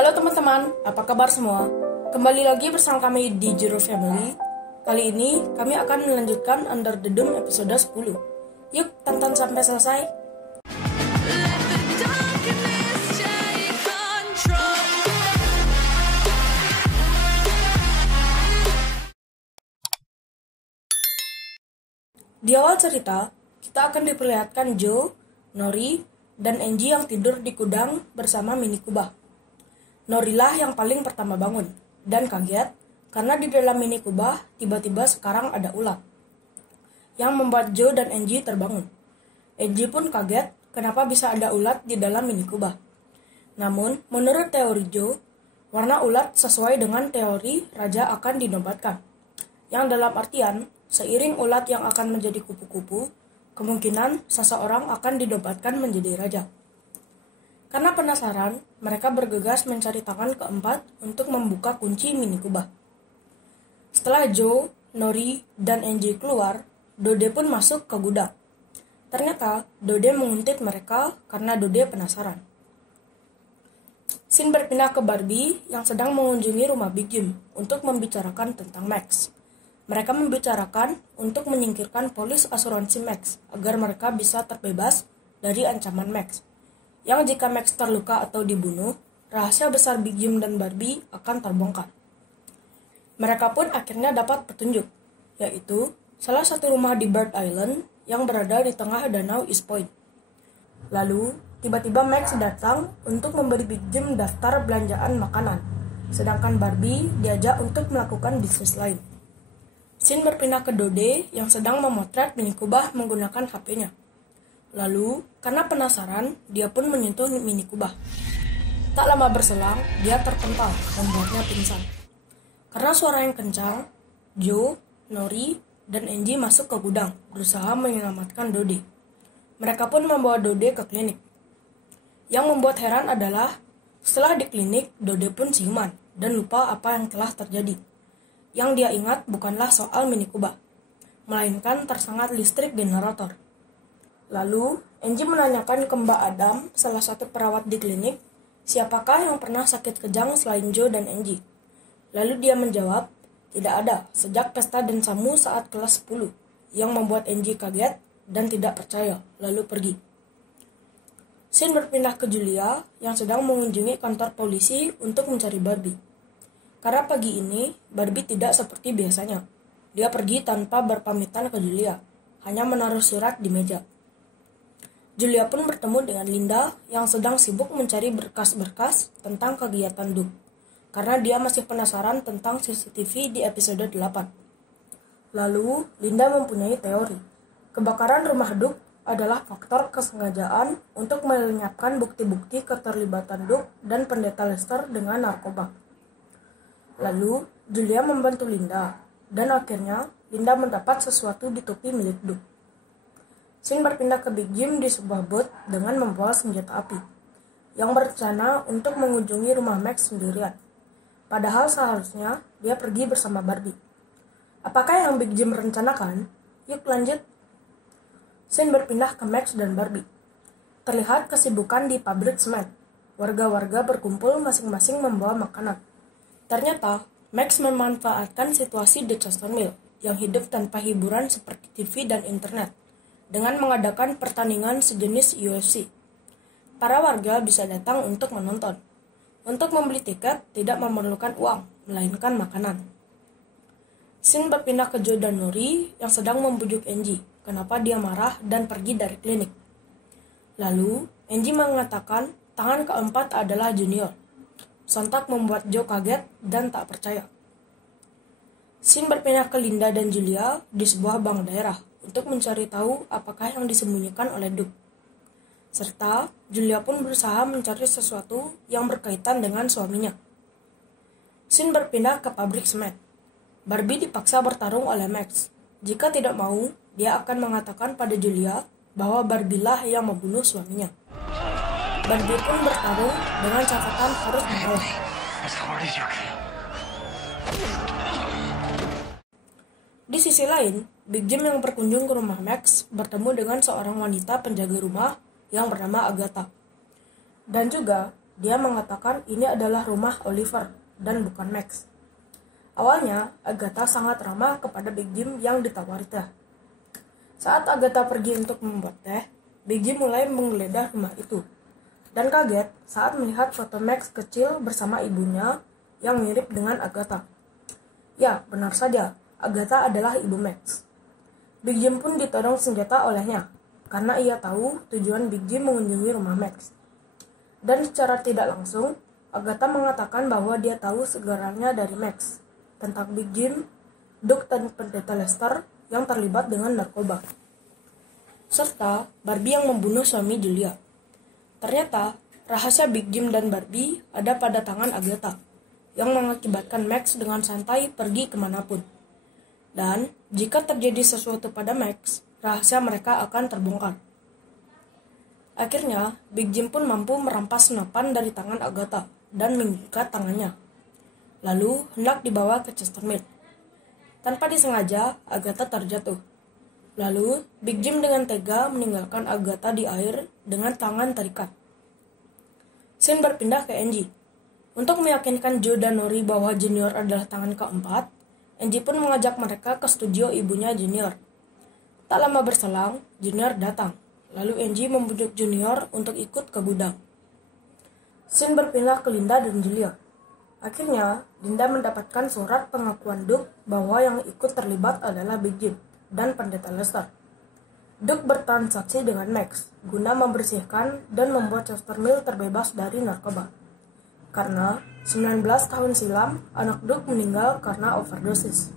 Halo teman-teman, apa kabar semua? Kembali lagi bersama kami di Jiro Family. Kali ini kami akan melanjutkan Under the Dome episode 10. Yuk, tonton sampai selesai. Di awal cerita, kita akan diperlihatkan Joe, Nori, dan Angie yang tidur di gudang bersama Mini Kubah. Norilah yang paling pertama bangun, dan kaget karena di dalam Mini Kubah tiba-tiba sekarang ada ulat, yang membuat Joe dan Angie terbangun. Angie pun kaget kenapa bisa ada ulat di dalam Mini Kubah. Namun, menurut teori Joe, warna ulat sesuai dengan teori raja akan dinobatkan, yang dalam artian, seiring ulat yang akan menjadi kupu-kupu, kemungkinan seseorang akan dinobatkan menjadi raja. Karena penasaran, mereka bergegas mencari tangan keempat untuk membuka kunci Mini Kubah. Setelah Joe, Nori, dan Angie keluar, Dode pun masuk ke gudang. Ternyata, Dode menguntit mereka karena Dode penasaran. Scene berpindah ke Barbie yang sedang mengunjungi rumah Big Jim untuk membicarakan tentang Max. Mereka membicarakan untuk menyingkirkan polis asuransi Max agar mereka bisa terbebas dari ancaman Max. Yang jika Max terluka atau dibunuh, rahasia besar Big Jim dan Barbie akan terbongkar. Mereka pun akhirnya dapat petunjuk, yaitu salah satu rumah di Bird Island yang berada di tengah danau East Point. Lalu, tiba-tiba Max datang untuk memberi Big Jim daftar belanjaan makanan, sedangkan Barbie diajak untuk melakukan bisnis lain. Scene berpindah ke Dode yang sedang memotret Mini Kubah menggunakan HP-nya. Lalu, karena penasaran, dia pun menyentuh Mini Kubah. Tak lama berselang, dia terpental, membuatnya pingsan. Karena suara yang kencang, Joe, Nori, dan Angie masuk ke gudang, berusaha menyelamatkan Dode. Mereka pun membawa Dode ke klinik. Yang membuat heran adalah, setelah di klinik, Dode pun siuman, dan lupa apa yang telah terjadi. Yang dia ingat bukanlah soal Mini Kubah, melainkan tersengat listrik generator. Lalu, Angie menanyakan ke Mbak Adam, salah satu perawat di klinik, siapakah yang pernah sakit kejang selain Joe dan Angie. Lalu dia menjawab, tidak ada, sejak pesta Densamu saat kelas 10, yang membuat Angie kaget dan tidak percaya, lalu pergi. Scene berpindah ke Julia, yang sedang mengunjungi kantor polisi untuk mencari Barbie. Karena pagi ini, Barbie tidak seperti biasanya. Dia pergi tanpa berpamitan ke Julia, hanya menaruh surat di meja. Julia pun bertemu dengan Linda yang sedang sibuk mencari berkas-berkas tentang kegiatan Duke, karena dia masih penasaran tentang CCTV di episode 8. Lalu, Linda mempunyai teori. Kebakaran rumah Duke adalah faktor kesengajaan untuk melenyapkan bukti-bukti keterlibatan Duke dan pendeta Lester dengan narkoba. Lalu, Julia membantu Linda, dan akhirnya Linda mendapat sesuatu di topi milik Duke. Scene berpindah ke Big Jim di sebuah bot dengan membawa senjata api, yang berencana untuk mengunjungi rumah Max sendirian. Padahal seharusnya dia pergi bersama Barbie. Apakah yang Big Jim rencanakan? Yuk lanjut. Scene berpindah ke Max dan Barbie. Terlihat kesibukan di pabrik semen. Warga-warga berkumpul masing-masing membawa makanan. Ternyata, Max memanfaatkan situasi di Chester Mill yang hidup tanpa hiburan seperti TV dan internet, dengan mengadakan pertandingan sejenis UFC. Para warga bisa datang untuk menonton. Untuk membeli tiket tidak memerlukan uang, melainkan makanan. Scene berpindah ke Joe dan Nori yang sedang membujuk Angie, kenapa dia marah dan pergi dari klinik. Lalu, Angie mengatakan tangan keempat adalah Junior. Sontak membuat Joe kaget dan tak percaya. Scene berpindah ke Linda dan Julia di sebuah bank daerah untuk mencari tahu apakah yang disembunyikan oleh Duke. Serta, Julia pun berusaha mencari sesuatu yang berkaitan dengan suaminya. Scene berpindah ke pabrik semen. Barbie dipaksa bertarung oleh Max. Jika tidak mau, dia akan mengatakan pada Julia bahwa Barbie-lah yang membunuh suaminya. Barbie pun bertarung dengan catatan harus mengalah. Di sisi lain, Big Jim yang berkunjung ke rumah Max bertemu dengan seorang wanita penjaga rumah yang bernama Agatha. Dan juga, dia mengatakan ini adalah rumah Oliver dan bukan Max. Awalnya, Agatha sangat ramah kepada Big Jim yang ditawari teh. Saat Agatha pergi untuk membuat teh, Big Jim mulai menggeledah rumah itu. Dan kaget saat melihat foto Max kecil bersama ibunya yang mirip dengan Agatha. Ya, benar saja, Agatha adalah ibu Max. Big Jim pun ditodong senjata olehnya, karena ia tahu tujuan Big Jim mengunjungi rumah Max. Dan secara tidak langsung, Agatha mengatakan bahwa dia tahu segalanya dari Max, tentang Big Jim, Duke dan Pendeta Lester yang terlibat dengan narkoba, serta Barbie yang membunuh suami Julia. Ternyata, rahasia Big Jim dan Barbie ada pada tangan Agatha, yang mengakibatkan Max dengan santai pergi kemanapun. Dan, jika terjadi sesuatu pada Max, rahasia mereka akan terbongkar. Akhirnya, Big Jim pun mampu merampas senapan dari tangan Agatha dan mengikat tangannya. Lalu, hendak dibawa ke Chesterfield. Tanpa disengaja, Agatha terjatuh. Lalu, Big Jim dengan tega meninggalkan Agatha di air dengan tangan terikat. Scene berpindah ke Angie. Untuk meyakinkan Joe dan Nori bahwa Junior adalah tangan keempat, Angie pun mengajak mereka ke studio ibunya Junior. Tak lama berselang, Junior datang. Lalu Angie membujuk Junior untuk ikut ke gudang. Scene berpindah ke Linda dan Julia. Akhirnya, Linda mendapatkan surat pengakuan Duke bahwa yang ikut terlibat adalah Big Jim dan Pendeta Lester. Duke bertransaksi dengan Max guna membersihkan dan membuat Chesterfield terbebas dari narkoba. Karena 19 tahun silam, anak Duke meninggal karena overdosis.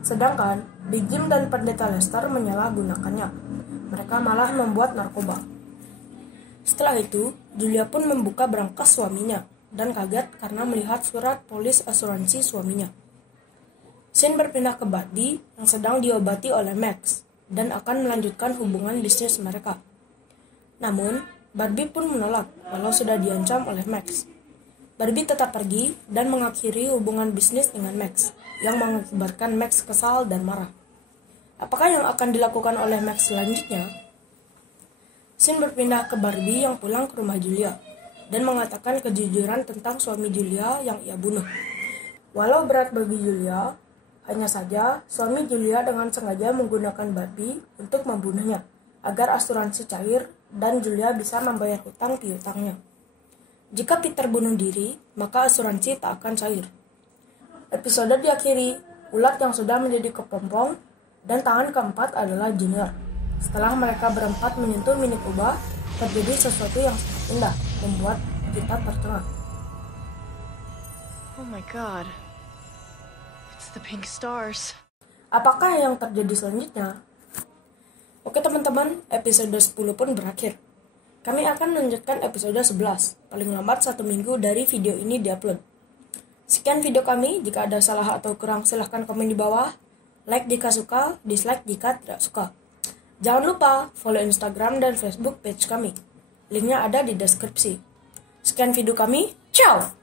Sedangkan Big Jim dan Pendeta Lester menyalahgunakannya. Mereka malah membuat narkoba. Setelah itu, Julia pun membuka berangkas suaminya dan kaget karena melihat surat polis asuransi suaminya. Scene berpindah ke Buddy yang sedang diobati oleh Max dan akan melanjutkan hubungan bisnis mereka. Namun, Barbie pun menolak walau sudah diancam oleh Max. Barbie tetap pergi dan mengakhiri hubungan bisnis dengan Max, yang mengakibatkan Max kesal dan marah. Apakah yang akan dilakukan oleh Max selanjutnya? Scene berpindah ke Barbie yang pulang ke rumah Julia dan mengatakan kejujuran tentang suami Julia yang ia bunuh. Walau berat bagi Julia, hanya saja suami Julia dengan sengaja menggunakan Barbie untuk membunuhnya agar asuransi cair dan Julia bisa membayar hutang piutangnya. Jika Peter bunuh diri, maka asuransi tak akan cair. Episode diakhiri, ulat yang sudah menjadi kepompong dan tangan keempat adalah Junior. Setelah mereka berempat menyentuh Mini Kuba, terjadi sesuatu yang sangat indah, membuat kita tercengang. Oh my god. It's the pink stars. Apakah yang terjadi selanjutnya? Oke teman-teman, episode 10 pun berakhir. Kami akan melanjutkan episode 11, paling lambat 1 minggu dari video ini diupload. Sekian video kami, jika ada salah atau kurang silahkan komen di bawah. Like jika suka, dislike jika tidak suka. Jangan lupa follow Instagram dan Facebook page kami. Linknya ada di deskripsi. Sekian video kami, ciao!